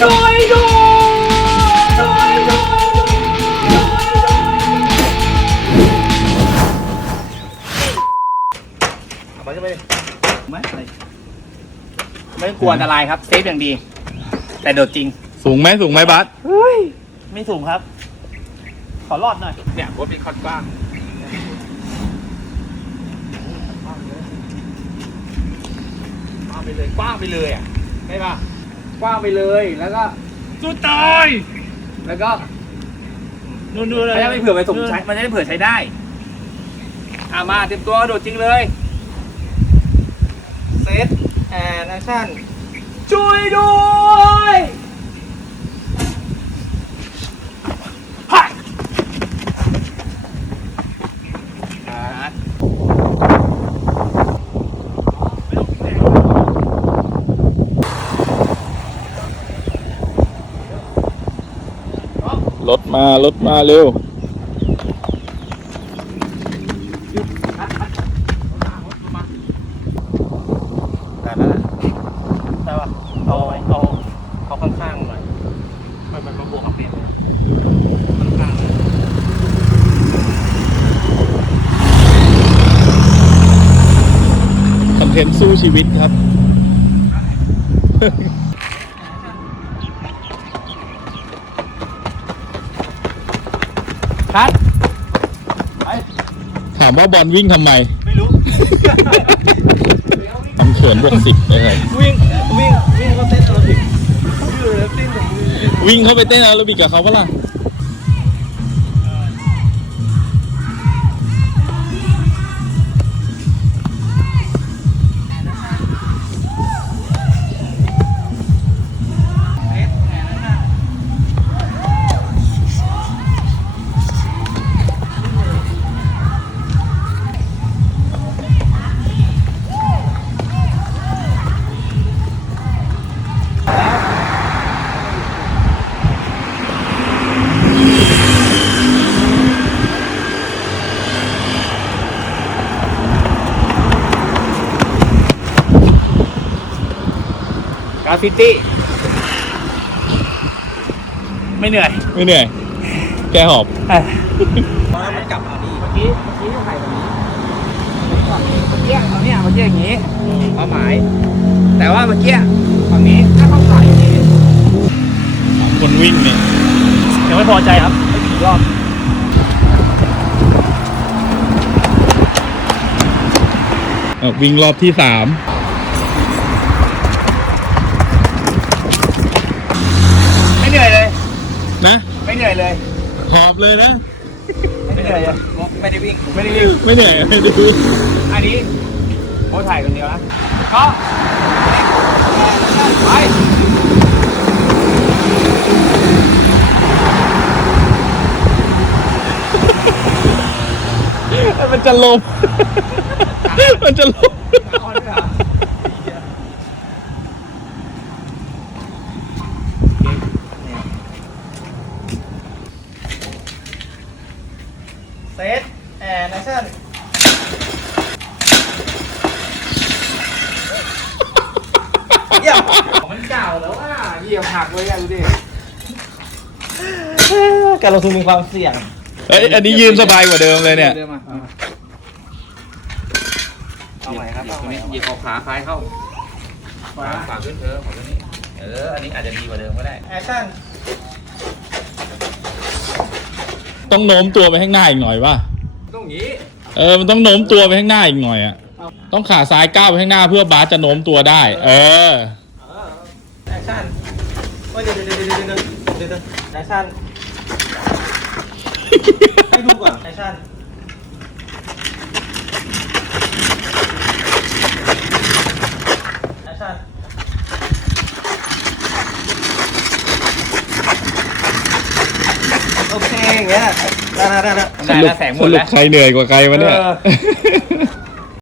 ช่วยด้วยช่วยด้วยเอาไปจะไปไม่อะไรไม่กลัวอันตรายครับ เซฟอย่างดี แต่โดดจริง สูงไหมสูงไหมบัสเฮ้ยไม่สูงครับ ขอรอดหน่อย เนี่ยรถเป็นคอนกว้างกว้างไปเลยกว้างไปเลยอะใช่ป่ะ กว้างไปเลย แล้วก็ สู้ตายแล้วก็นู่นๆเลยมันจะไม่เผื่อไปสมใช้ มันจะได้เผื่อใช้ได้อ่ามาเตรียมตัวโดดจริงเลย เซตแอนแอคชั่นช่วยด้วย รถมารถมาเร็วแต่นั่นแหละแต่ว่าเอาเอาเอาข้างๆหน่อยมันมันมาบวกกับเปลี่ยนเลยข้างๆเลยคอนเทนต์สู้ชีวิตครับ คัดถามว่าบอลวิ่งทำไม ไม่รู้ ทำเขินบวกสิบเลยครับวิ่ง วิ่ง วิ่งก็เต้นเราดิยืดแล้วเต้นแบบวิ่งเข้าไปเต้นแอโรบิกกับเขาปะล่ะ กราฟฟิตี้ ไม่เหนื่อยไม่เหนื่อย แค่หอบมันกลับมาดีเมื่อกี้เมื่อกี้ถ่ายแบบนี้เมื่อกี้เอาเนี่ยเมื่อกี้อย่างนี้เป้าหมาย แต่ว่าเมื่อกี้ฝั่งนี้ถ้าเข้าใส่นี่คนวิ่งเนี่ยยังไม่พอใจครับไม่ถึงรอบอะวิ่งรอบที่สามไม่เหนื่อยเลย นะ ไม่เหนื่อยเลย หอบเลยนะ ไม่เหนื่อยเลยไม่ได้วิ่ง ไม่ได้วิ่ง ไม่เหนื่อยไม่ดูอันนี้โค้ชถ่ายคนเดียวนะก็ไปมันจะลม มันจะลม คอนด้วยเหรอ เซตแอนแอคชั่นเยี่ยมมันเก่าแล้วอะเหยียบหักเลยอะดูดิการลงทุนมีความเสี่ยงเอ้ยอันนี้ยืนสบายกว่าเดิมเลยเนี่ย ดิมาเอาใหม่ครับเอาใหม่หยิบออกขาซ้ายเข้าขวาขาขึ้นเธอของตัวนี้ เออ อันนี้อาจจะดีกว่าเดิมก็ได้ แอคชั่น ต้องโน้มตัวไปข้างหน้าอีกหน่อยป่ะต้องอย่างนี้เออมันต้องโน้มตัวไปข้างหน้าอีกหน่อยอะต้องขาซ้ายก้าวไปข้างหน้าเพื่อบาสจะโน้มตัวได้ เออแอคชั่นโอ้ยเดี๋ยวเดี๋ยวเดี๋ยวเดี๋ยวเดี๋ยวเดี๋ยวแอคชั่นให้ดูก่อนแอคชั่นแอคชั่นโอเคอย่างเงี้ยได้ได้ได้ได้สรุปสรุปใครเหนื่อยกว่าใครวะเนี่ย เออ